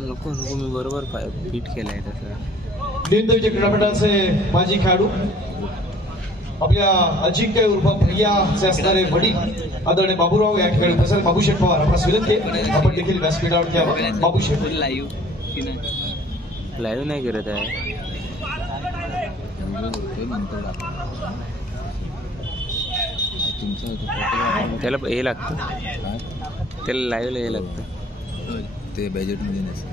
नको नको मी बरोबर फिट केलाय तसं. दिनदर्शक क्रीडापटाचे माजी खेळाडू आपल्या अजिंक्य उर्फ भैयाचे असणारे वडील आदरणीय बाबूराव या ठिकाणी उपस्थित. बाबूशेठ पवार आपणास विनंती आपण देखील व्यासपीठावर घ्यावं. बाबूशेठ लाईव्ह नाही करत आहे. त्याला हे लागतं, त्याला लाईव्हला हे लागतं. ते बजेटमध्ये नसेल.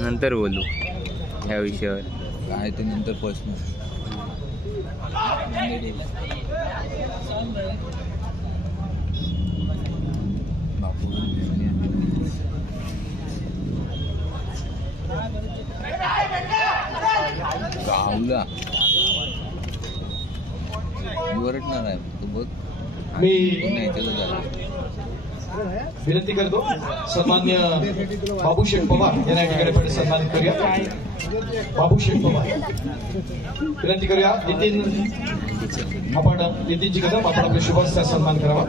नंतर बोलू ह्या विषयावर. काय ते नंतर पर्सनल. गावला वरटणार आहे तू बघ. मी झाला विनंती करतो सन्मान्य बाबूशेठ पवार यांना या ठिकाणी आपण सन्मानित करूया. बाबूशेठ पवार विनंती करूया. नितीनजी कदम आपण आपल्या शुभाचा सन्मान करावा.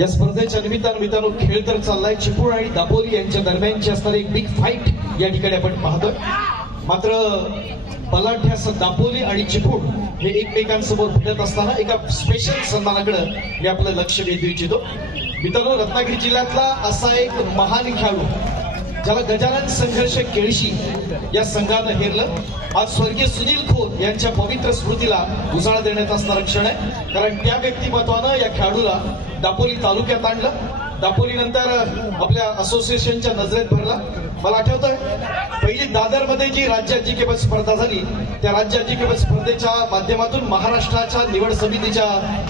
या स्पर्धेच्या निमित्तानं खेळ तर चाललाय. चिपळूण आणि दापोली यांच्या दरम्यानची असणारी एक बिग फाईट या ठिकाणी आपण पाहतोय. मात्र बलाढ्यास दापोली आणि चिपळूण हे एकमेकांसमोर भिडत असताना एका स्पेशल सन्मानाकडे मी आपलं लक्ष वेधू इच्छितो. मित्रांनो, रत्नागिरी जिल्ह्यातला असा एक महान खेळाडू ज्याला गजानन संघर्ष केळशी या संघानं हेरलं. आज स्वर्गीय सुनील खोत यांच्या पवित्र स्मृतीला उजाळा देण्यात असणारा क्षण आहे. कारण त्या व्यक्तिमत्वानं या खेळाडूला दापोली तालुक्यात आणलं. दापोली नंतर आपल्या असोसिएशनच्या नजरेत भरला. मला आठवतंय पहिली दादरमध्ये जी राज्य अजिंक्यपद स्पर्धा झाली त्या राज्य अजिंक्यपद स्पर्धेच्या माध्यमातून महाराष्ट्राच्या निवड समितीच्या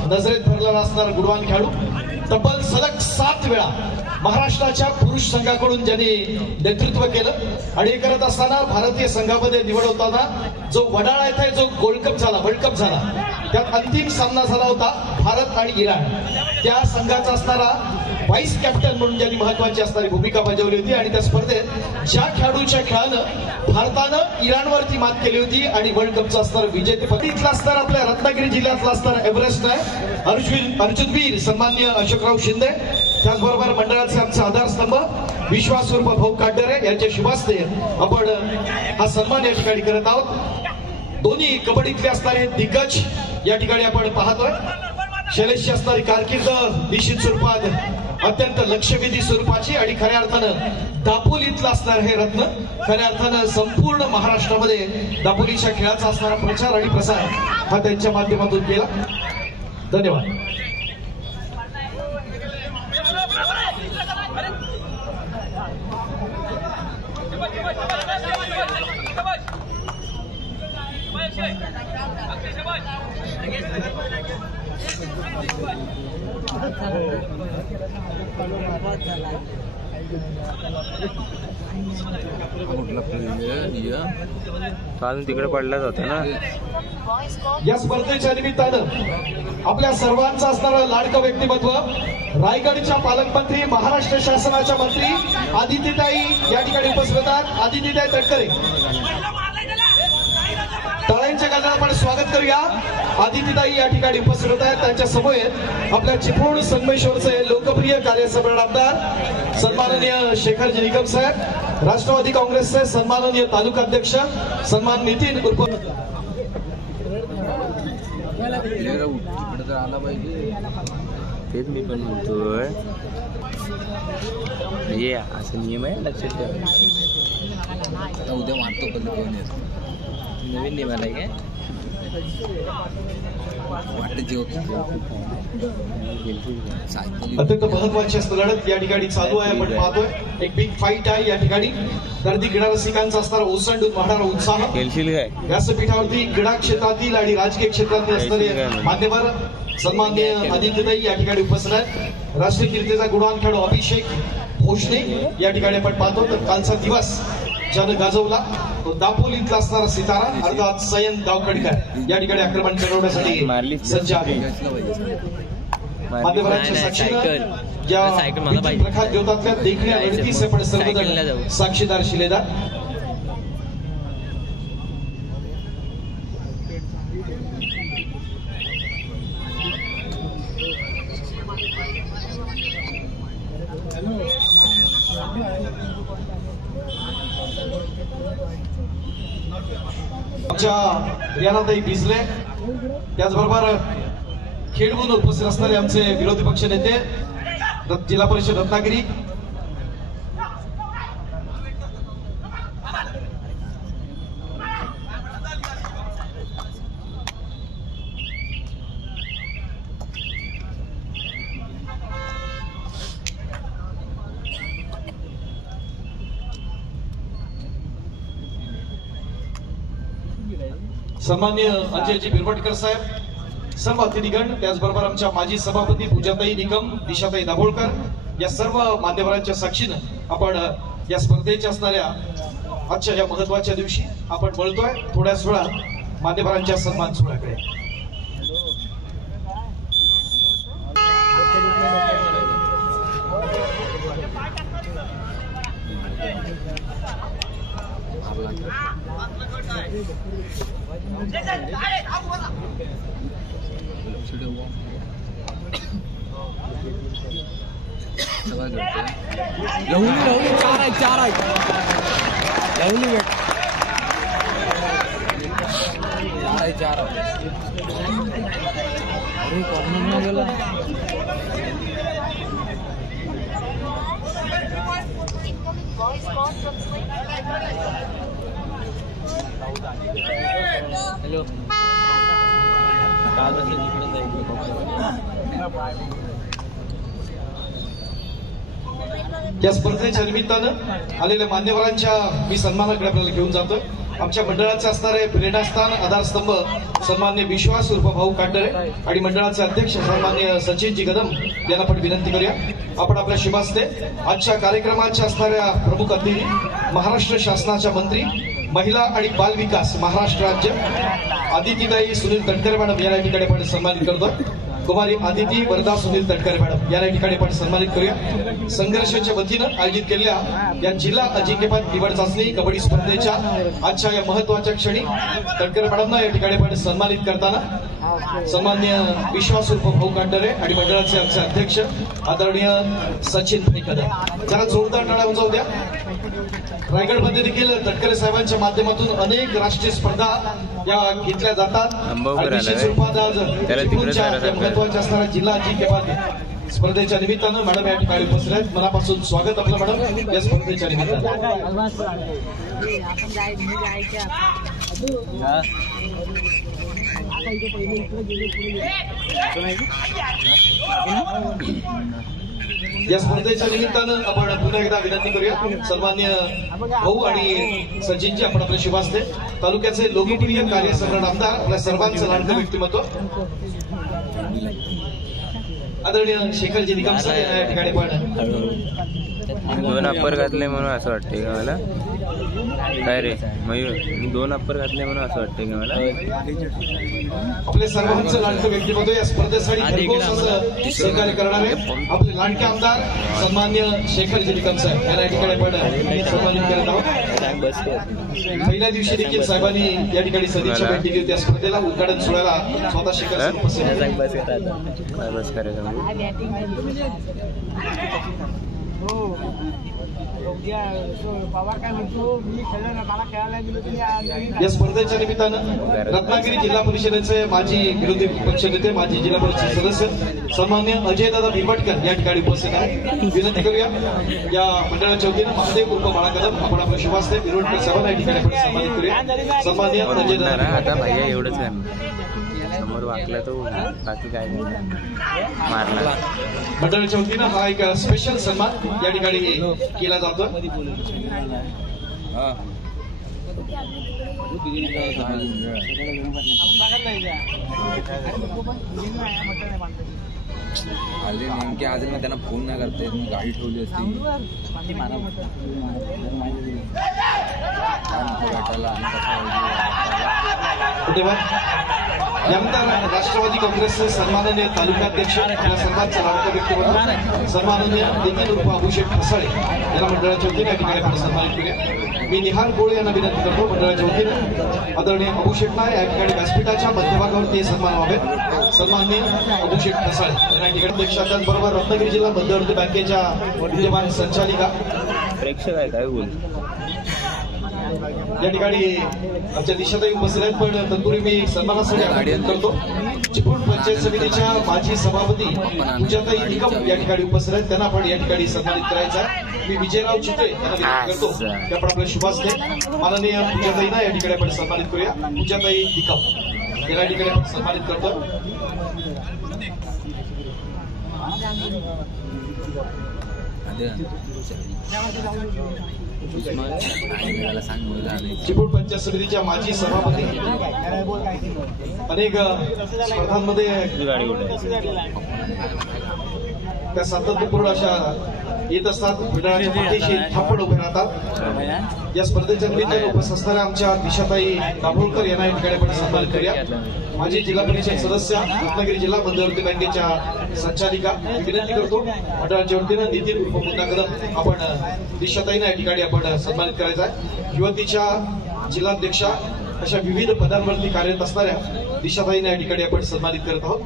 नजरेत भरलेला असणारा गुणवान खेळाडू. तब्बल सलग 7 वेळा महाराष्ट्राच्या पुरुष संघाकडून ज्यांनी नेतृत्व केलं आणि हे करत असताना भारतीय संघामध्ये निवड होताना जो वडाळा येथे जो वर्ल्ड कप झाला त्यात अंतिम सामना झाला होता भारत आणि इराण. त्या संघाचा असणारा व्हाईस कॅप्टन म्हणून ज्यांनी महत्वाची असणारी भूमिका बजावली होती आणि त्या स्पर्धेत ज्या खेळाडूच्या खेळानं भारतानं इराणवरती मात केली होती आणि वर्ल्ड कपचं असणारं विजेतेपद इथला असणारा आपल्या रत्नागिरी जिल्ह्यातला असणारा एव्हरेस्ट आहे अर्जुनवीर सन्मान्य अशोकराव शिंदे. त्याचबरोबर मंडळाचे आमचे आधारस्तंभ विश्वास उर्फ भाऊ काटरे यांच्या शुभास्ते आपण हा सन्मान या ठिकाणी करत आहोत. दोन्ही कबड्डीतले असणारे दिग्गज या ठिकाणी आपण पाहतोय. शैलेशची असणारी कारकीर्द निश्चित स्वरूपात अत्यंत लक्षवेधी स्वरूपाची आणि खऱ्या अर्थानं दापोलीतलं असणार हे रत्न खऱ्या अर्थानं संपूर्ण महाराष्ट्रामध्ये दापोलीच्या खेळाचा असणारा प्रचार आणि प्रसार हा त्यांच्या माध्यमातून केला. धन्यवाद. अजून तिकडे पडलाच होता ना. या स्पर्धेच्या निमित्तानं आपल्या सर्वांचं असणारं लाडकं व्यक्तिमत्व रायगडच्या पालकमंत्री महाराष्ट्र शासनाच्या मंत्री आदितीताई या ठिकाणी उपस्थित आहेत. आदितीताई तटकरे टाळ्यांच्या गजरात आपण स्वागत करूया. आदितीताई या ठिकाणी उपस्थित आहेत. त्यांच्या समोर आपल्या चिपळूण संगमेश्वरचे लोकप्रिय कार्यसम्राट आमदार सन्माननीय शेखरजी निकम साहेब, राष्ट्रवादी काँग्रेसचे सन्माननीय तालुका अध्यक्ष सन्मान नितीन उर्फ आला पाहिजे. तेच मी पण म्हणतोय हे असं नियम आहे लक्षात ठेवा. आता उद्या मारतो पण कोण येत नवीन नियम आलाय काय वाटत जेवतो अत्यंत महत्वाची असं लढत या ठिकाणी चालू आहे. आपण पाहतोय एक बिग फाईट आहे या ठिकाणी. गर्दी क्रीडा रसिकांचा असणारा ओसंडून वाढणारा उत्साह खेळशील काय व्यासपीठावरती क्रीडा क्षेत्रातील आणि राजकीय क्षेत्रातील असणारे मान्यवर सन्माननीय आदित्यताई या ठिकाणी उपस्थित आहेत. राष्ट्रीय कीर्तीचा गुणवान खेळाडू अभिषेक भोसले या ठिकाणी आपण पाहतो. तर कालचा दिवस ज्यानं गाजवला तो दापोलीतला असणारा सितारा अर्थात सयन गावकडकर या ठिकाणी आक्रमण चढवण्यासाठी सज्ज आहे. मान्यवरांच्या साक्षीनं ज्या प्रखर ज्योतातल्या देखण्या लढतीस आपण सर्वजण साक्षीदार शिलेदार. आमच्या रियानाताई भिजले त्याचबरोबर खेळ म्हणून उपस्थित असणारे आमचे विरोधी पक्ष नेते जिल्हा परिषद रत्नागिरी सन्मान्य अजयजी बिरवटकर साहेब, सर्व अतिथीगण, त्याचबरोबर आमच्या माजी सभापती पूजाताई निकम, दिशाताई दाभोळकर या सर्व मान्यवरांच्या साक्षीनं आपण या स्पर्धेच्या असणाऱ्या आजच्या या महत्वाच्या दिवशी आपण बोलतोय थोड्याच वेळात मान्यवरांच्या सन्मान सोहळ्याकडे. या स्पर्धेच्या निमित्तानं आलेल्या मान्यवरांच्या मी सन्मानाकडे आपल्याला घेऊन जातो. आमच्या मंडळाचे असणारे प्रेरणास्थान आधारस्तंभ सन्मान्य विश्वास उर्फ भाऊ कांडरे आणि मंडळाचे अध्यक्ष सन्मान्य सचिनजी कदम यांना आपण विनंती करूया आपण आपल्या शुभास्ते आजच्या कार्यक्रमाच्या असणाऱ्या प्रमुख अतिथी महाराष्ट्र शासनाच्या मंत्री महिला आणि बाल विकास महाराष्ट्र राज्य आदित्यताई सुनील तटकरे मॅडम या ठिकाणी आपण सन्मानित करतो. कुमारी आदिती वरदा सुनील तटकरे मॅडम या ठिकाणी आपण सन्मानित करूया. संघर्षाच्या वतीनं आयोजित केलेल्या या जिल्हा अजिंक्यपद निवड चाचणी कबड्डी स्पर्धेच्या आजच्या या महत्वाच्या क्षणी तटकरे मॅडमना या ठिकाणी आपण सन्मानित करताना सन्मान्य विश्वास उर्फ भाऊ कांडरे आणि मंडळाचे आमचे अध्यक्ष आदरणीय सचिन कदम जरा जोरदार टाळ्या वाजवू द्या. रायगडमध्ये देखील तटकरे साहेबांच्या माध्यमातून अनेक राष्ट्रीय स्पर्धा या घेतल्या जातात. महत्वाच्या असणाऱ्या जिल्हा अजिंक्यपद स्पर्धेच्या निमित्तानं मॅडम या ठिकाणी उपस्थित आहेत. मनापासून स्वागत आपलं मॅडम या स्पर्धेच्या निमित्तानं. या स्पर्धेच्या निमित्तानं आपण पुन्हा एकदा विनंती करूया सन्मान्य भाऊ आणि सचिनजी आपण आपल्या शुभास्ते तालुक्याचे लोकप्रिय कार्यसम्राट आमदार आपल्या सर्वांचं लाडकं व्यक्तिमत्व आदरणीय शेखरजी निकम सर या ठिकाणी पण दोन अप्पर घातले म्हणून असं वाटतंय का मला काय रे मयूर मी दोन अप्पर घातले म्हणून असं वाटतंय का मला आपले सर्वांचं लाडकं व्यक्तिमत्व या स्पर्धेसाठी घरपोच असं सहकार्य करणारे आपले लाडके आमदार सन्मान्य शेखरजी निकम साहेब या ठिकाणी आपण सन्मानित करत आहोत. पहिल्या दिवशी देखील साहेबांनी या ठिकाणी सदिच्छा भेट दिली होती. या स्पर्धेला उद्घाटन सोहळ्याला स्वतः शेखर उपस्थित बस करायचं या स्पर्धेच्या निमित्तानं रत्नागिरी जिल्हा परिषदेचे माजी विरोधी पक्षनेते माजी जिल्हा परिषद सदस्य सन्मान्य अजयदादा भिंबटकर या ठिकाणी उपस्थित आहेत. विनंती करूया या मंडळाच्या वतीनं महादेव उर्फ बाळा कदम आपण आपलं शुभास्ते विरोधकर साहेबांना या ठिकाणी आपण सन्मानित करूया. सन्मान्य अजयदादा आता भैया एवढंच करणार समोर वाकला तो बाकी काय नाही मारला. मंडळाच्या वतीनं हा एक स्पेशल सन्मान या ठिकाणी केला जातो. आले नेमके आज मग त्यांना फोन नाही करता येत, मग गाडी ठेवली असती यानंतर राष्ट्रवादी काँग्रेसचे सन्माननीय तालुकाध्यक्ष या सर्वांचा लाडका व्यक्तिमत्व सन्माननीय नितीन उर्फ अभिषेक ठसाळे यांना मंडळाच्या वतीने या ठिकाणी आपण सन्मानित केले. मी निहाल गोळे यांना विनंती करतो मंडळाच्या वतीने आदरणीय अभिषेकना या ठिकाणी व्यासपीठाच्या मध्यभागावरती सन्मान व्हावे. सन्माननीय अभिषेक ठसाळे यांना या ठिकाणी अध्यक्ष त्याचबरोबर रत्नागिरी जिल्हा मध्यवर्ती बँकेच्या विद्यमान संचालिका प्रेक्षक आहे काय बोल या ठिकाणी आमच्या दिशाताई उपस्थित आहेत. पण तत्पूर्वी मी सन्मानासाठी आवाहन करतो चिपळूण पंचायत समितीच्या माजी सभापती पूजाताई निकम या ठिकाणी उपस्थित आहेत. त्यांना आपण या ठिकाणी सन्मानित करायचं आहे. मी विजयराव चित्रे यांना विनंती करतो की आपण आपले शुभास्ते माननीय पूजाताईंना या ठिकाणी आपण सन्मानित करूया. पूजाताई निकम या ठिकाणी आपण सन्मानित करतो. चिपळूण पंचायत समितीच्या माजी सभापती अनेक स्पर्धांमध्ये त्या सातत्यपूर्ण अशा येत असतात. मंडळाच्या पाठीशी ठापण उभे राहतात. या स्पर्धेच्या निमित्ताने उपस्थित असणाऱ्या आमच्या दिशाताई दाभोळकर यांना या ठिकाणी आपण सन्मान करूया. माजी जिल्हा परिषद सदस्य रत्नागिरी जिल्हा मध्यवर्ती बँकेच्या संचालिका मी विनंती करतो मंडळाच्या वतीनं नितीन उर्फ मुन्ना कदम आपण दिशाताईंना या ठिकाणी आपण सन्मानित करायचा आहे. युवतीच्या जिल्हाध्यक्षा अशा विविध पदांवरती कार्यरत असणाऱ्या दिशाताईंना या ठिकाणी आपण सन्मानित करत आहोत.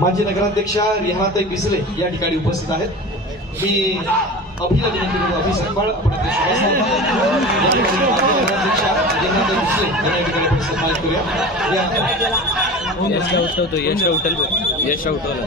माजी नगराध्यक्षा रिहानाताई बिसले या ठिकाणी उपस्थित आहेत. मी अभिला विनंती करतो अभि सकपाळ आपण नगराध्यक्षा रिहानाताई बिसले यांना या ठिकाणी आपण सन्मानित करूया. यश उठवलं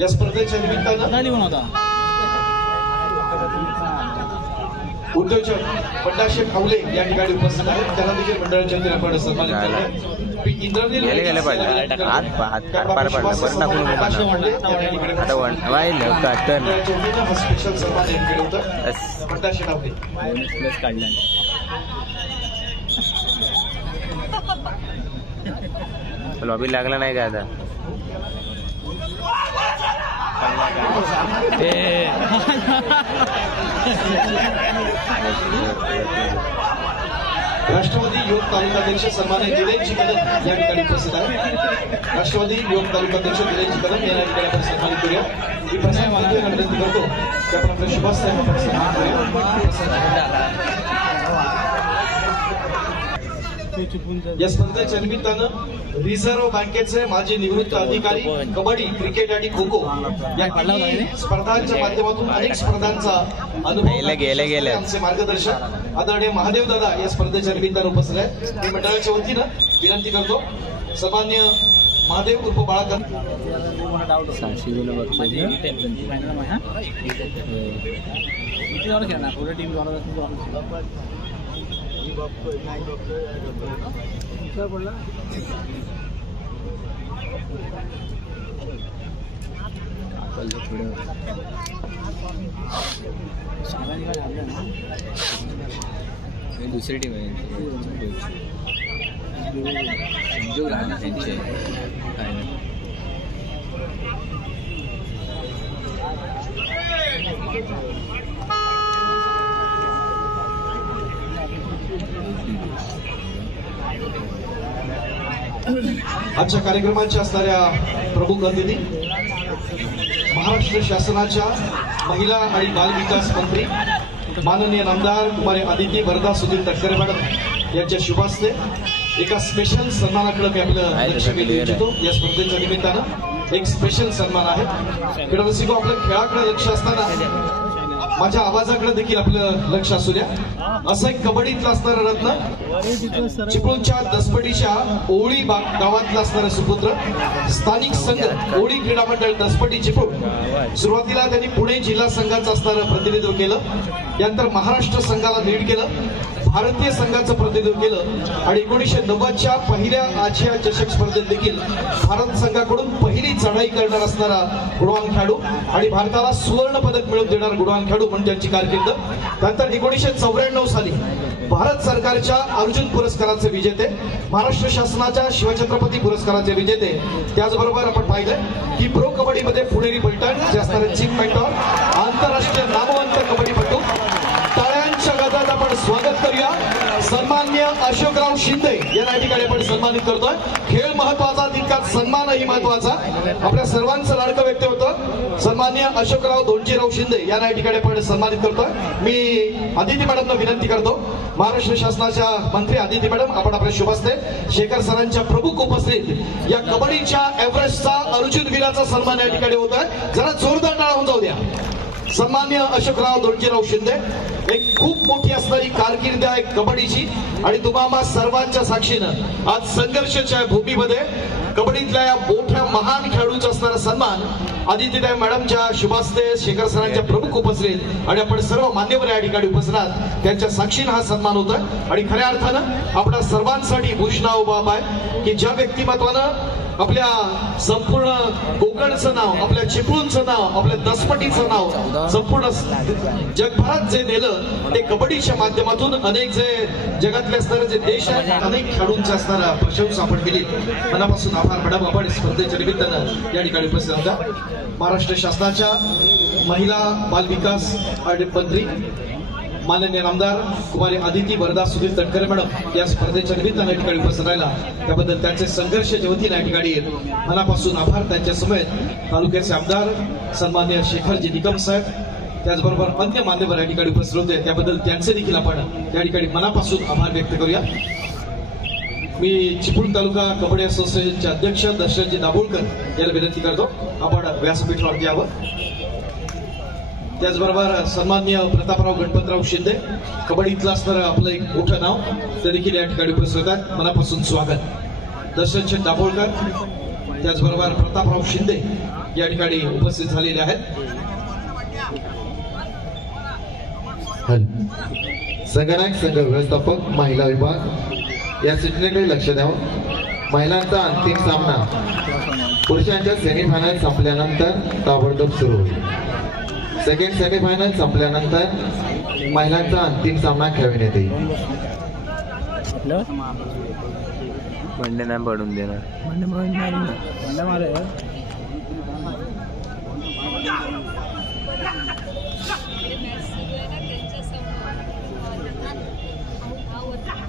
या स्पर्धेच्या निमित्तानं उद्योजक बंडाशेठ खावले या ठिकाणी उपस्थित आहेत. त्यांना देखील मंडळाच्या वतीने आपण सन्मानित करतो. गेले पाहिजे हात पार पडला पण टाकून आता वाहिलं काटन स्पेशल सन्मान या ठिकाणी होतं बंडाशेठ खावले प्लस काढला. लॉबी लागला नाही का आता राष्ट्रवादी युवक तालुकाध्यक्ष सन्मान्य दिलेशजी कदम या ठिकाणी उपस्थित आहेत. राष्ट्रवादी युवक तालुकाध्यक्ष दिलेशजी कदम यांना या ठिकाणी आपण सन्मानित करूया. मी प्रसाद मालके विनंती करतो की आपण आपल्या शुभास्ते आपण सन्मान करूया. या स्पर्धेच्या निमित्तानं रिझर्व्ह बँकेचे माजी निवृत्त अधिकारी कबड्डी क्रिकेट आणि खो खो या स्पर्धांच्या माध्यमातून अनेक स्पर्धांचा अनुभव गेले आमचे मार्गदर्शक आदरणीय महादेव दादा या स्पर्धेच्या निमित्तानं उपस्थित आहेत. मी मंडळाच्या वतीनं विनंती करतो सन्मान्य महादेव उर्फ बाळाकन दुसरी टीम आहे जो राहणार त्यांचे आजच्या कार्यक्रमाच्या असणाऱ्या प्रमुख अतिथी महाराष्ट्र शासनाच्या महिला आणि बालविकास मंत्री माननीय नामदार कुमारी आदिती वरदा सुधीर तटकरे मॅडम यांच्या शुभ हस्ते एका स्पेशल सन्मानाकडे मी आपलं लक्ष वेधू इच्छितो. या स्पर्धेच्या निमित्तानं एक स्पेशल सन्मान आहे. क्रीडारसिको आपल्या खेळाकडे लक्ष असताना माझ्या आवाजाकडे देखील आपलं लक्ष असू द्या. असं एक कबड्डीतलं असणारं रत्न, चिपळूणच्या दसपटीच्या ओळी गावातलं असणारं सुपुत्र, स्थानिक संघ ओळी क्रीडा मंडळ दसपटी चिपळूण. सुरुवातीला त्यांनी पुणे जिल्हा संघाचं असणारं प्रतिनिधित्व केलं, त्यानंतर महाराष्ट्र संघाला लीड केलं, भारतीय संघाचं प्रतिनिधित्व केलं आणि 1990च्या पहिल्या आशिया चषक स्पर्धेत देखील भारत संघाकडून पहिली चढाई करणार असणारा गुणवान खेळाडू आणि भारताला सुवर्ण पदक मिळवून देणार गुणवान खेळाडू म्हणून त्यांची कारकीर्द. त्यानंतर 1994 साली भारत सरकारच्या अर्जुन पुरस्काराचे विजेते, महाराष्ट्र शासनाच्या शिवछत्रपती पुरस्काराचे विजेते. त्याचबरोबर आपण पाहिलं की प्रो कबड्डीमध्ये पुणेरी पलटण जे असणारे चीफ मेंटॉर, आंतरराष्ट्रीय नामवंत कबड्डीपटू. टाळ्यांच्या गजरात आपण स्वागत करूया सन्माननीय अशोकराव शिंदे यांना या ठिकाणी आपण सन्मानित करतोय. खेळ महत्वाचा तितकाच सन्मानही महत्वाचा. आपल्या सर्वांचं लाडकं व्यक्ती होतं सन्माननीय अशोकराव धोंडजीराव शिंदे यांना या ठिकाणी आपण सन्मानित करतोय. मी आदिती मॅडमला विनंती करतो, महाराष्ट्र शासनाच्या मंत्री आदिती मॅडम आपण आपल्या शुभ हस्ते शेखर सरांच्या प्रमुख उपस्थित या कबड्डीच्या एव्हरेस्टचा अर्जुन वीराचा सन्मान या ठिकाणी होतोय. जरा जोरदार टाळ्या होऊन जाऊ द्या. सन्माननीय अशोकराव धोंडजीराव शिंदे, एक खूप मोठी असणारी कारकीर्द आहे कबड्डीची आणि तुम्हा सर्वांच्या साक्षीनं आज संघर्षाच्या भूमीमध्ये कबड्डीतल्या या मोठ्या महान खेळाडूचा असणारा सन्मान आदितीताई मॅडमच्या शुभ हस्ते शेखर सरांच्या प्रमुख उपस्थित आणि आपण सर्व मान्यवर या ठिकाणी उपस्थित त्यांच्या साक्षीनं हा सन्मान होतोय. आणि खऱ्या अर्थानं आपल्या सर्वांसाठी भूषणाव बाब आहे की ज्या व्यक्तिमत्वानं आपल्या संपूर्ण कोकणचं नाव, आपल्या चिपळूणचं नाव, आपल्या दसपटीचं नाव संपूर्ण जगभरात जे दिलं ते कबड्डीच्या माध्यमातून अनेक जे जगातले असणारे जे देश आहेत अनेक खेळाडूंचा असणारा प्रशंसा आपण केली. मनापासून आभार मॅडम. आपण स्पर्धेच्या निमित्तानं या ठिकाणी उपस्थित होता. महाराष्ट्र शासनाच्या महिला बालविकास आणि मंत्री माननीय नामदार कुमारी आदिती वरदा सुधीर तटकरे मॅडम या स्पर्धेच्या निमित्तानं या ठिकाणी उपस्थित राहिला त्याबद्दल त्यांचे संघर्षाच्या वतीने या ठिकाणी मनापासून आभार. त्यांच्या समेत तालुक्याचे आमदार सन्माननीय शेखरजी निकम साहेब, त्याचबरोबर अन्य मान्यवर या ठिकाणी उपस्थित होते त्याबद्दल त्यांचे देखील आपण या ठिकाणी मनापासून आभार व्यक्त करूया. मी चिपळूण तालुका कबड्डी असोसिएशनचे अध्यक्ष दशरथजी दाभोळकर याला विनंती करतो आपण व्यासपीठावरती यावं. त्याचबरोबर सन्माननीय प्रतापराव गणपतराव शिंदे, कबड्डीतलं असणारं आपलं एक मोठं नाव, ते देखील या ठिकाणी उपस्थित आहेत. मनापासून स्वागत. दशरथजी दाभोळकर त्याचबरोबर प्रतापराव शिंदे या ठिकाणी उपस्थित झालेले आहेत. संगणक संघ व्यवस्थापक महिला विभाग या सूचनेकडे लक्ष द्यावं. महिलांचा अंतिम सामना पुरुषांच्या सेमीफायनल संपल्यानंतर ताबडतोब सुरू होईल. सेकंड सेमीफायनल संपल्यानंतर महिलांचा अंतिम सामना खेळविण्यात येईल. मंडे नाही पडून देणार.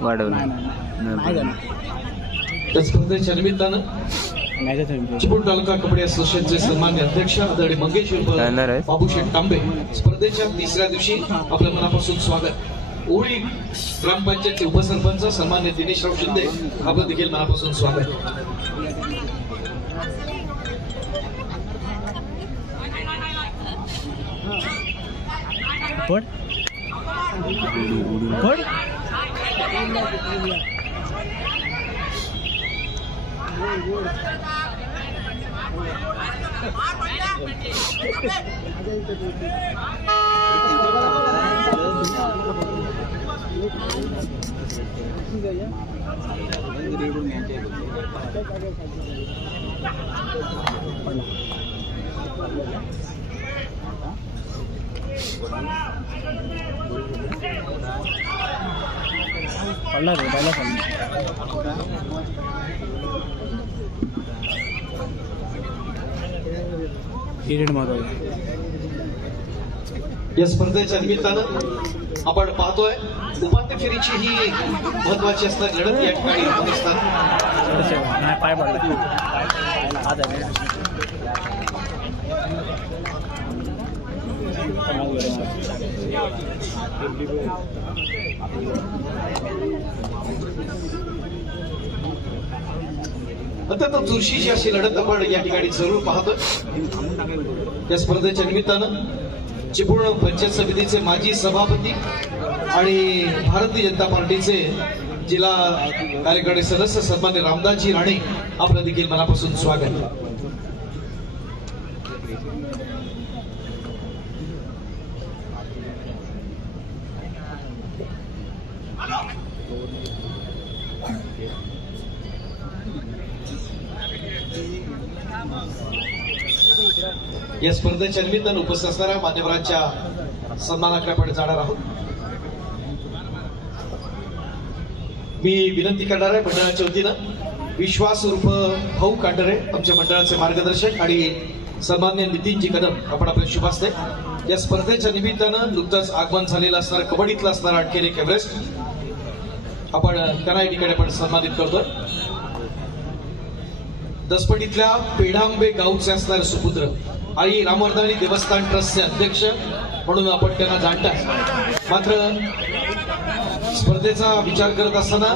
वाढवलं त्या स्पर्धेच्या निमित्तानं चिपळूण तालुका कबड्डी असोसिएशनचे सन्मान्य अध्यक्ष आदरणीय मंगेश बाबूशेठ तांबे स्पर्धेच्या तिसऱ्या दिवशी आपल्या मनापासून स्वागत. ओळी ग्रामपंचायतचे उपसरपंच सन्मान्य दिनेशराव शिंदे आपलं देखील मनापासून स्वागत. पीरियड मारो या स्पर्धेच्या निमित्तानं आपण पाहतोय उपांत्य फेरीची ही महत्वाची असणारी लढत या ठिकाणी होत असताना पाय पडला अत्यंत चुरशीची अशी लढत आपण या ठिकाणी जरूर पाहतोय. या स्पर्धेच्या निमित्तानं चिपळूण पंचायत समितीचे माजी सभापती आणि भारतीय जनता पार्टीचे जिल्हा कार्यकारी सदस्य सन्मान्य रामदासजी राणे आपलं देखील मनापासून स्वागत. या स्पर्धेच्या निमित्तानं उपस्थित असणाऱ्या मान्यवरांच्या सन्मानाकडे आपण जाणार आहोत. मी विनंती करणार आहे मंडळाच्या वतीनं विश्वास उर्फ भाऊ कांडरे आमच्या मंडळाचे मार्गदर्शक आणि सन्मान्य नितीनजी कदम आपण आपल्या शुभ हस्ते या स्पर्धेच्या निमित्तानं नुकतंच आगमन झालेलं असणारं कबड्डीतलं असणारं आणखी एक एव्हरेस्ट आपण त्यांना या ठिकाणी आपण सन्मानित करतोय. दसपटीतल्या पेढांबे गावचे असणारे सुपुत्र आई रामवर्धानी देवस्थान ट्रस्टचे अध्यक्ष म्हणून आपण त्यांना जाणता. मात्र स्पर्धेचा विचार करत असताना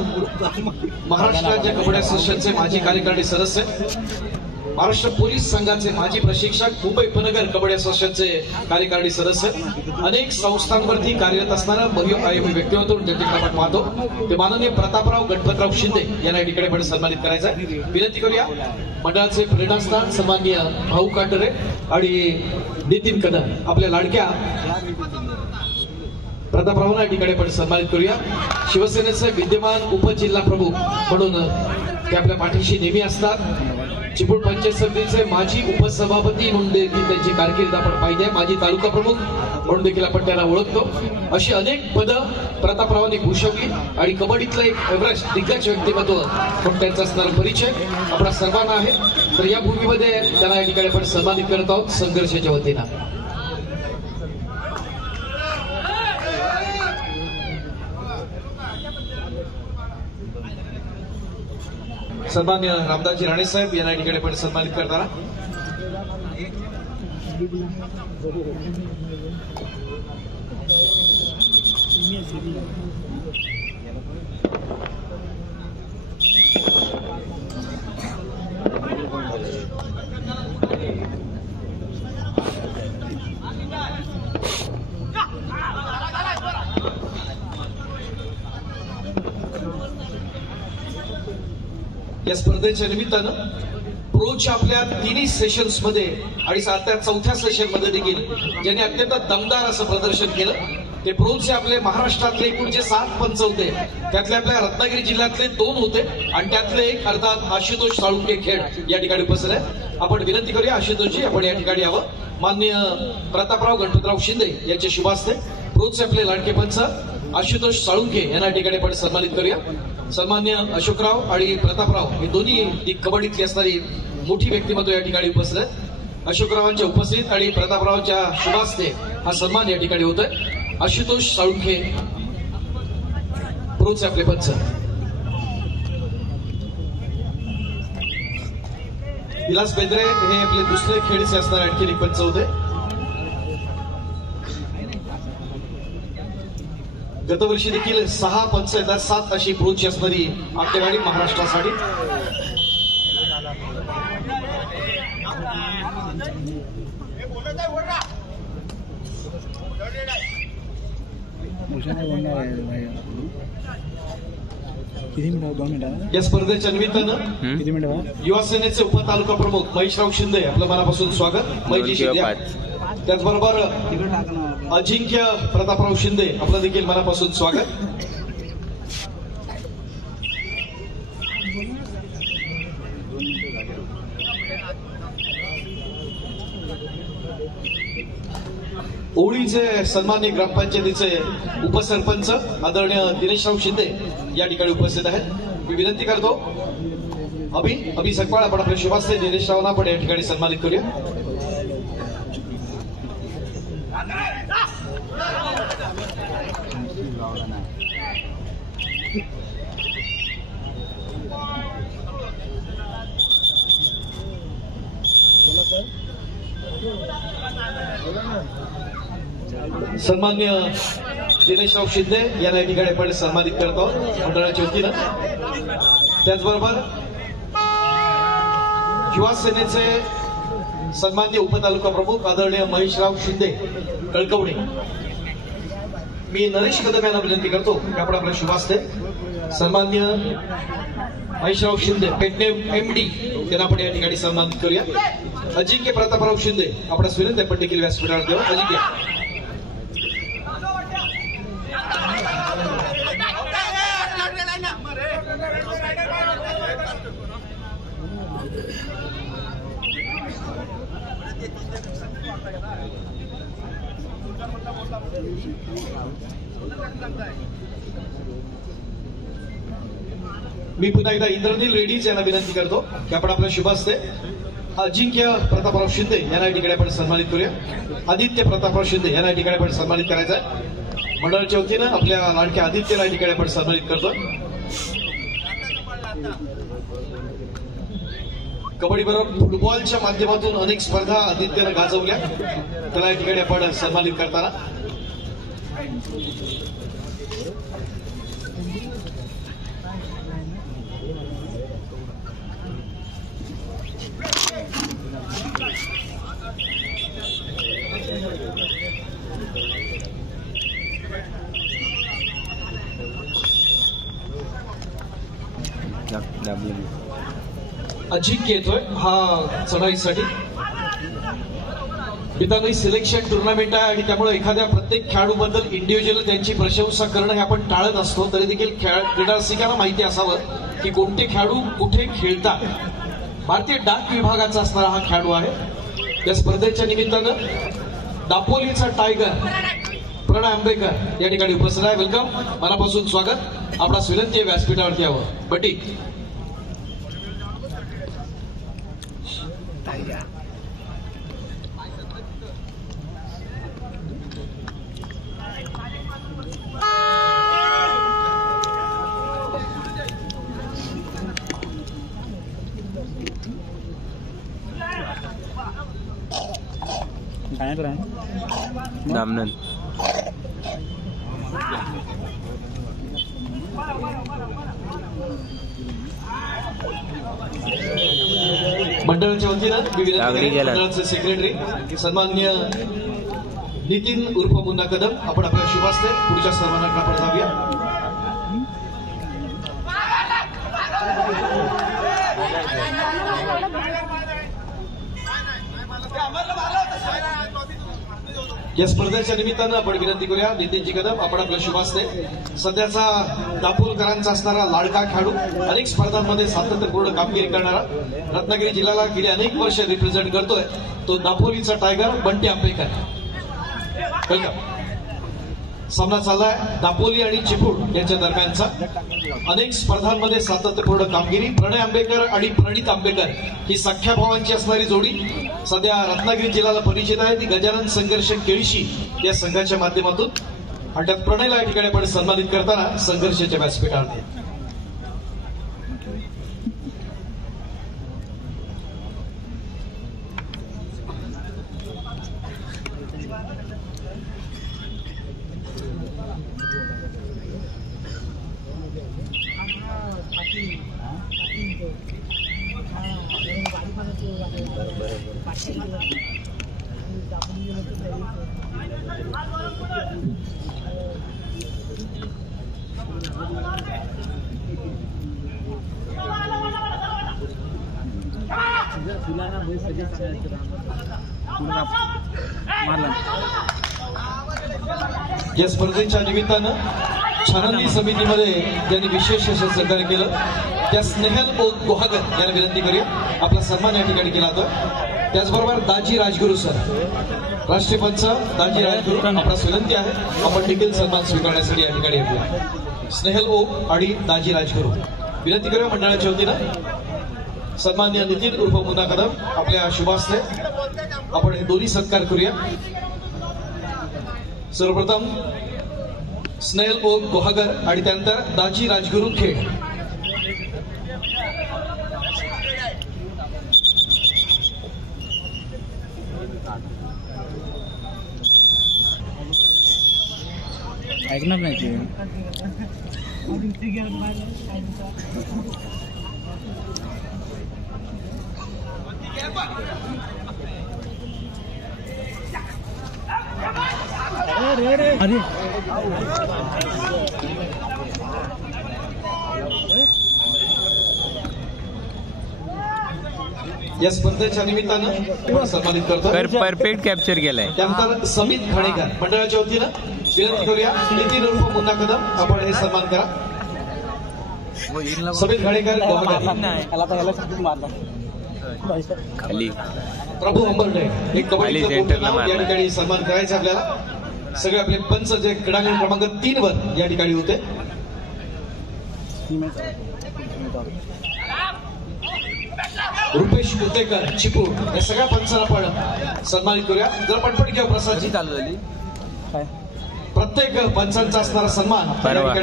महाराष्ट्र राज्य कबड्डी असोसिएशनचे माजी कार्यकारिणी सदस्य, महाराष्ट्र पोलीस संघाचे माजी प्रशिक्षक, मुंबई उपनगर कबड्डी असोसिएशनचे कार्यकारिणी सदस्य, अनेक संस्थांवरती कार्यरत असणारा बहुआयामी व्यक्तिमत्व ज्यांची आपण पाहतो ते माननीय प्रतापराव गणपतराव शिंदे यांना या ठिकाणी आपण सन्मानित करायचं आहे. विनंती करूया मंडळाचे प्रेरणास्थान सन्माननीय भाऊ कांडरे आणि नितीन कदम आपल्या लाडक्या प्रतापरावांना या ठिकाणी आपण सन्मानित करूया. शिवसेनेचे विद्यमान उपजिल्हा प्रमुख म्हणून ते आपल्या पाठीशी नेहमी असतात. चिपळूण पंचायत समितीचे माजी उपसभापती म्हणून देखील त्यांची कारकीर्द आपण पाहिजे. माजी तालुका प्रमुख म्हणून देखील आपण त्यांना ओळखतो. अशी अनेक पदं प्रतापरावांनी भूषवली आणि कबड्डीतलं एक एव्हरेस्ट दिग्गज व्यक्तिमत्व म्हणून त्यांचा असणारा परिचय आपल्या सर्वांना आहे. तर या भूमीमध्ये त्यांना या ठिकाणी आपण सन्मानित करत आहोत संघर्षाच्या वतीनं. सन्मान्य रामदासजी राणे साहेब यांना या ठिकाणी आपण सन्मानित करताना या स्पर्धेच्या निमित्तानं प्रोच्या आपल्या तिन्ही सेशन्स मध्ये आणि त्या चौथ्या सेशन मध्ये देखील ज्यांनी अत्यंत दमदार असं प्रदर्शन केलं ते प्रोचे आपले महाराष्ट्रातले एकूण जे 7 पंच होते त्यातले आपल्या रत्नागिरी जिल्ह्यातले 2 होते आणि त्यातले एक अर्थात आशुतोष साळुंके खेड या ठिकाणी उपस्थित आहे. आपण विनंती करूया आशुतोषजी आपण या ठिकाणी यावं. माननीय प्रतापराव गणपतराव शिंदे यांचे शुभ हस्ते प्रोचे आपले लाडके पंच आशुतोष साळुंके यांना या ठिकाणी आपण सन्मानित करूया. सन्मान्य अशोकराव आणि प्रतापराव हे दोन्ही कबड्डीतली असणारी मोठी व्यक्तिमत्व या ठिकाणी उपस्थित आहेत. अशोकरावांच्या उपस्थित आणि प्रतापरावांच्या शुभ हस्ते हा सन्मान या ठिकाणी होतोय. आशुतोष साळुंखे प्रोचे आपले पंच. विलास बेद्रे हे आपले दुसरे खेळचे असणारे आणखी एक पंच होते. गतवर्षी देखील 6 पंच येतात 7 अशी प्रोची असणारी आकडेवारी महाराष्ट्रासाठी. या स्पर्धेच्या निमित्तानं युवा सेनेचे उपतालुका प्रमुख महेशराव शिंदे आपलं मनापासून स्वागत. महेशजी शिंदे त्याचबरोबर अजिंक्य प्रतापराव शिंदे आपलं देखील मनापासून स्वागत. ओळीचे सन्मान्य ग्रामपंचायतीचे उपसरपंच आदरणीय दिनेशराव शिंदे या ठिकाणी उपस्थित आहेत. मी विनंती करतो अभि सकपाळ आपण आपल्या शुभास्ते दिनेशरावांना आपण या ठिकाणी सन्मानित करूया. सन्मान्य दिनेशराव शिंदे यांना या ठिकाणी आपण सन्मानित करतो मंडळाच्या वतीनं. त्याचबरोबर युवा सेनेचे सन्मान्य उपतालुका प्रमुख आदरणीय महेशराव शिंदे कळकवणे, मी नरेश कदम यांना विनंती करतो की आपण आपल्या शुभास्ते सन्मान्य महेशराव शिंदे पेटणे MD यांना आपण या ठिकाणी सन्मानित करूया. अजिंक्य प्रतापराव शिंदे आपणास विनंती आपण देखील व्यासपीठावर देऊ. अजिंक्य मी पुन्हा एकदा इंद्रनील रेड्डीज यांना विनंती करतो की आपण आपल्या शुभास्ते अजिंक्य प्रतापराव शिंदे यांना या ठिकाणी आपण सन्मानित करूया. आदित्य प्रतापराव शिंदे यांना या ठिकाणी आपण सन्मानित करायचं आहे. मंडळाच्या वतीनं आपल्या लाडक्या आदित्यला या ठिकाणी आपण सन्मानित करतो. कबड्डी बरोबर फुटबॉलच्या माध्यमातून अनेक स्पर्धा आदित्यनं गाजवल्या, त्याला या ठिकाणी आपण सन्मानित करताना अजिंक्य येतोय हा चढाईसाठी. मित्रांनो, सिलेक्शन टुर्नामेंट आहे आणि त्यामुळे एखाद्या प्रत्येक खेळाडूबद्दल इंडिव्हिज्युअल त्यांची प्रशंसा करणं हे आपण टाळत असतो. तरी देखील क्रीडा रसिकांना माहिती असावं की कोणते खेळाडू कुठे खेळतात. भारतीय डाक विभागाचा असणारा हा खेळाडू आहे. या स्पर्धेच्या निमित्तानं दापोलीचा टायगर प्रणय आंबेकर या ठिकाणी उपस्थित आहे. वेलकम, मनापासून स्वागत. आपणास विनंती आहे व्यासपीठावरती यावं. बटी दामनन मंडळाच्या वतीनं मंडळाचे सेक्रेटरी सन्मान्य नितीन उर्फ मुन्ना कदम आपण आपल्या शुभास्ते पुढच्या सन्मानाकडे आपण जाऊया. या स्पर्धेच्या निमित्तानं आपण विनंती करूया नितीनजी कदम आपण आपल्या शुभास्ते सध्याचा दापोलकरांचा असणारा लाडका खेळाडू, अनेक स्पर्धांमध्ये सातत्यपूर्ण कामगिरी करणारा, रत्नागिरी जिल्ह्याला गेली अनेक वर्ष रिप्रेझेंट करतोय तो दापोलीचा टायगर बंटी आंबेकर. वेलकम. सामना चाललाय दापोली आणि चिपळूण यांच्या दरम्यानचा. अनेक स्पर्धांमध्ये सातत्यपूर्ण कामगिरी. प्रणय आंबेकर आणि प्रणित आंबेकर ही सख्या भावांची असणारी जोडी सध्या रत्नागिरी जिल्ह्याला परिचित आहे. ती गजानन संघर्ष केळशी या संघाच्या माध्यमातून आणि त्यात प्रणयला या ठिकाणी आपण सन्मानित करताना संघर्षाच्या व्यासपीठावर या स्पर्धेच्या निमित्तानं छाननी समितीमध्ये ज्यांनी विशेष सहकार्य केलं त्या स्नेहल गुहागर यांना विनंती करूया आपला सन्मान या ठिकाणी केला जातो. त्याचबरोबर दाजी राजगुरू सर, राष्ट्रीय पंच दाजी राजगुरू आपणास विनंती आहे आपण देखील सन्मान स्वीकारण्यासाठी या ठिकाणी येतो. स्नेहल आणि दाजी राजगुरू विनंती करूया मंडळाच्या वतीनं. सन्मान्य नितीन उर्फ मुन्ना कदम आपल्या शुभास्ते आपण हे दोन्ही सत्कार करूया. सर्वप्रथम स्नेल ओ गुहागर आणि त्यानंतर दाजी राजगुरू खेड. ऐकणार नाही ते. अरे या स्पर्धेच्या निमित्तानं आपण सन्मानित करतो. परफेक्ट कॅप्चर केलाय. त्यानंतर समित खाणेकर मंडळाच्या वतीनं विनंती करूया. नितीन उर्फ मुन्ना कदम आपण हे सन्मान करा. समित खाणेकर खाली प्रभू अंबरडे एक खाली कबड्डी सेंटरला मारला. या ठिकाणी सन्मान करायचा आपल्याला. सगळे आपले पंच जे क्रीडांगण क्रमांक 3 वर या ठिकाणी होते. रुपेश कुतेकर चिपू या सगळ्या पंचांना आपण सन्मानित करूया. जर पटपट घ्या प्रसादजी. चालू झाली प्रत्येक पंचांचा असणारा सन्मान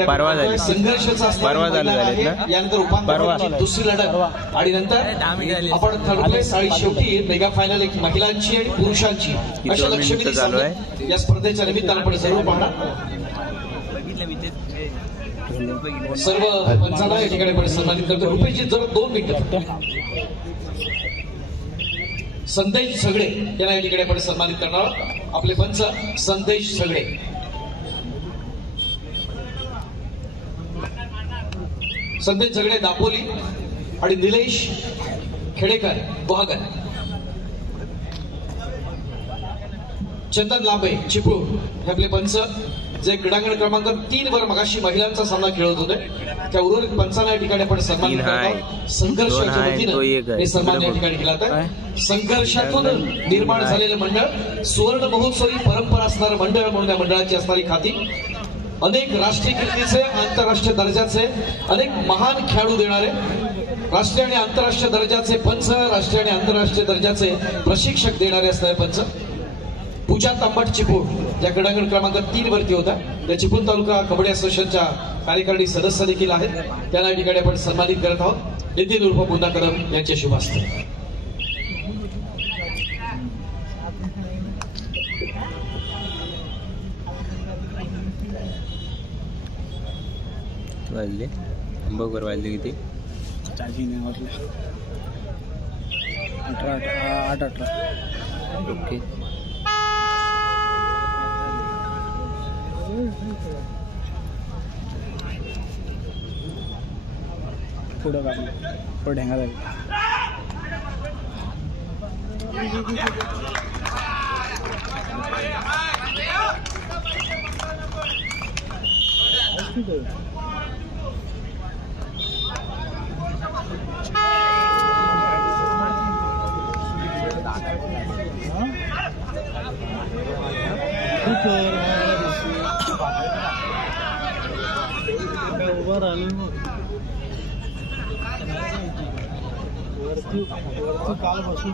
परवा झाली. संघर्षाचा परवा झालं असणारा झालेत ना? यानंतर उपांत्य दुसरी लढत आणि नंतर आपण थर्ड प्लेस आणि शेवटी मेगा फायनल एक महिलांची आणि पुरुषांची अशा लक्षवेधी चालू या स्पर्धेच्या निमित्तानं आपण जरूर पाहणार. सर्व पंचांना या ठिकाणी आपण सन्मानित करतो. रुपेशजी जर 2 मिनिटं संदेश सगळे यांना या ठिकाणी आपण सन्मानित करणार. आपले पंच संदेश सगळे. संदेश झगडे दापोली आणि निलेश खेडेकर गुहागर. चंदन लांबे चिपळूण हे आपले पंच जे क्रीडांगण क्रमांक 3 वर मगाशी महिलांचा सामना खेळत होते. त्या उर्वरित पंचांना या ठिकाणी आपण सन्मान करतो. संघर्षाच्या वतीनं हे सन्मान या ठिकाणी केला तर संघर्षातून निर्माण झालेलं मंडळ सुवर्ण महोत्सवी परंपरा असणारं मंडळ म्हणून या मंडळाची असणारी खाती. अनेक राष्ट्रीय कीर्तीचे आंतरराष्ट्रीय दर्जाचे अनेक महान खेळाडू देणारे राष्ट्रीय आणि आंतरराष्ट्रीय दर्जाचे पंच, राष्ट्रीय आणि आंतरराष्ट्रीय दर्जाचे प्रशिक्षक देणारे असणारे पंच. पूजा तांबट चिपळूण ज्या क्रीडांगण क्रमांक 3 वरती होता त्या चिपळूण तालुका कबड्डी असोसिएशनच्या कार्यकारिणी सदस्य देखील आहेत. त्यांना या ठिकाणी आपण सन्मानित करत आहोत. नितीन उर्फ मुन्ना कदम यांच्या शुभ हस्ते. वाजले बरोबर वाजले किती? 18. ओके. पुढं काढलं पुढं ढेंगा जाईल. काल बसून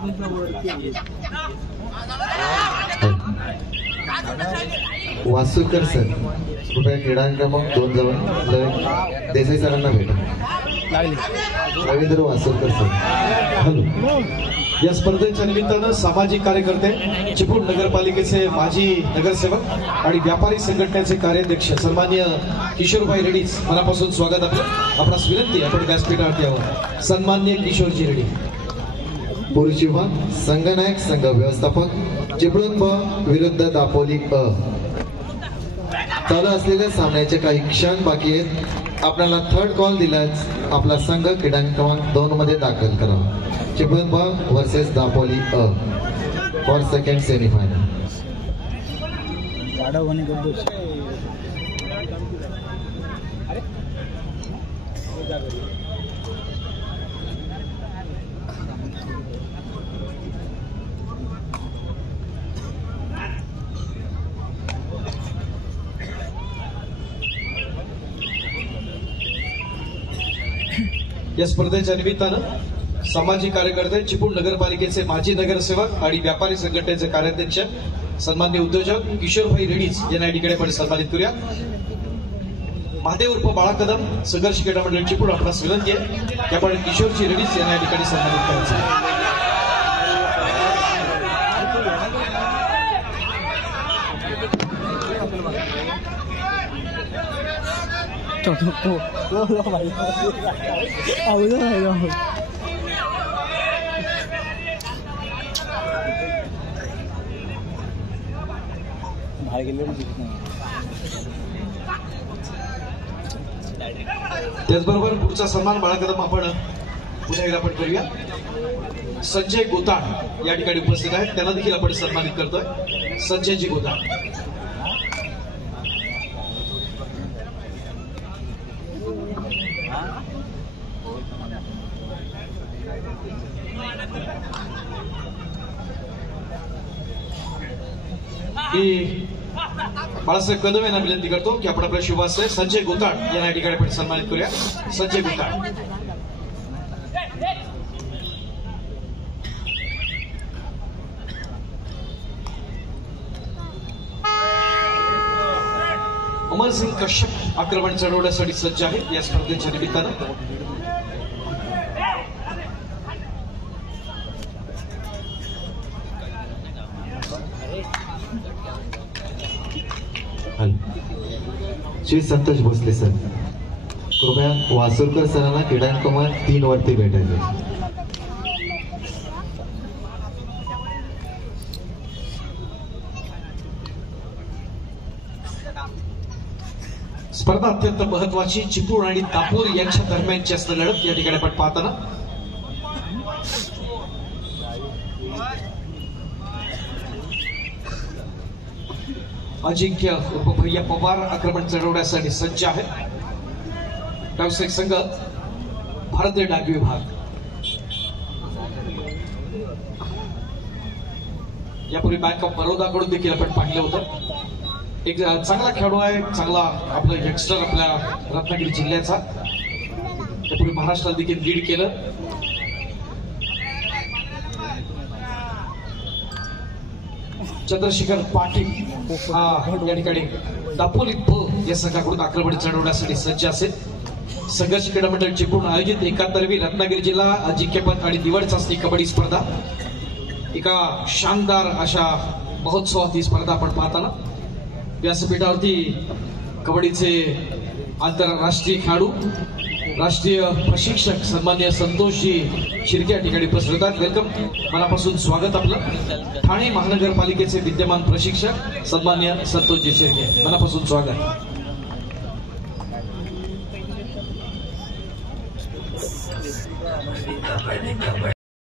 वासुकर सर कृपया क्रीडांगण क्रमांक 2 जवळ देसाई सरांना भेटा. रवींद्र वासुकर सर. हॅलो. या स्पर्धेच्या निमित्तानं सामाजिक कार्यकर्ते चिपळूण नगरपालिकेचे माजी नगरसेवक आणि व्यापारी संघटनेचे कार्याध्यक्ष सन्माननीय किशोरभाई रेड्डीज मनापासून स्वागत. आपणास विनंती आपण व्यासपीठावरती यावं. सन्माननीय किशोरजी रेड्डी. पुरुष विभाग संघनायक संघ व्यवस्थापक चिपळूण ब विरुद्ध दापोली अ. चालू असलेल्या सामन्याचे काही क्षण बाकी आहेत. आपल्याला थर्ड कॉल दिलाच आपला संघ क्रीडांगण क्रमांक 2 मध्ये दाखल करा. चिपळूण ब versus Dapoli a for second semifinal. या स्पर्धेच्या निमित्तानं सामाजिक कार्यकर्ते चिपळूण नगरपालिकेचे माजी नगरसेवक आणि व्यापारी संघटनेचे कार्याध्यक्ष सन्माननीय उद्योजक किशोरभाई रेडीज यांना या ठिकाणी आपण सन्मानित करूया. महादेव उर्फ बाळा कदम संघर्ष क्रीडा मंडळ चिपळूण आपणास विनंती आहे की आपण किशोरजी रेडीज यांना या ठिकाणी सन्मानित करायचं. त्याचबरोबर पुढचा सन्मान बाळा कदम आपण पुन्हा एकदा आपण करूया. संजय गोताड या ठिकाणी उपस्थित आहेत, त्यांना देखील आपण सन्मानित करतोय. संजयजी गोताड. बाळासाहेब कदम यांना विनंती करतो की आपण आपल्या शुभाशय संजय गोताड यांना या ठिकाणी आपण सन्मानित करूया. संजय गोताड. अमरसिंग कश्यप आक्रमण चढवण्यासाठी सज्ज आहेत या स्पर्धेच्या निमित्तानं. श्री संतोष भोसले सर, कृपया वासुरकर सरांना क्रीडांक क्रमांक 3 वरती भेटायचे. स्पर्धा अत्यंत महत्वाची चिपळूण आणि दापोली यांच्या दरम्यानची असणारी लढत या ठिकाणी आपण पाहताना अजिंक्य उर्फ भैया पवार आक्रमण चढवण्यासाठी सज्ज आहे. व्यावसायिक संघ भारतीय डाग विभाग. यापूर्वी बँक ऑफ बरोडाकडून देखील आपण पाहिलं होतं. एक चांगला खेळाडू आहे, चांगला आपला यंगस्टर आपल्या रत्नागिरी जिल्ह्याचा. त्यापूर्वी महाराष्ट्राला देखील लीड केलं. चंद्रशेखर पाटील हा या ठिकाणी दापोली ब या संघाकडून आक्रमण चढवण्यासाठी सज्ज असेल. संघर्ष क्रीडा मंडळ चिपळूण आयोजित 71वी रत्नागिरी जिल्हा अजिंक्यपद आणि निवड चाचणी कबड्डी स्पर्धा. एका शानदार अशा महोत्सवात ही स्पर्धा आपण पाहताना व्यासपीठावरती कबड्डीचे आंतरराष्ट्रीय खेळाडू, राष्ट्रीय प्रशिक्षक सन्माननीय संतोषजी शिर्के या ठिकाणी उपस्थित आहेत. वेलकम, मनापासून स्वागत आपलं. ठाणे महानगरपालिकेचे विद्यमान प्रशिक्षक सन्माननीय संतोषजी शिर्के, मनापासून स्वागत.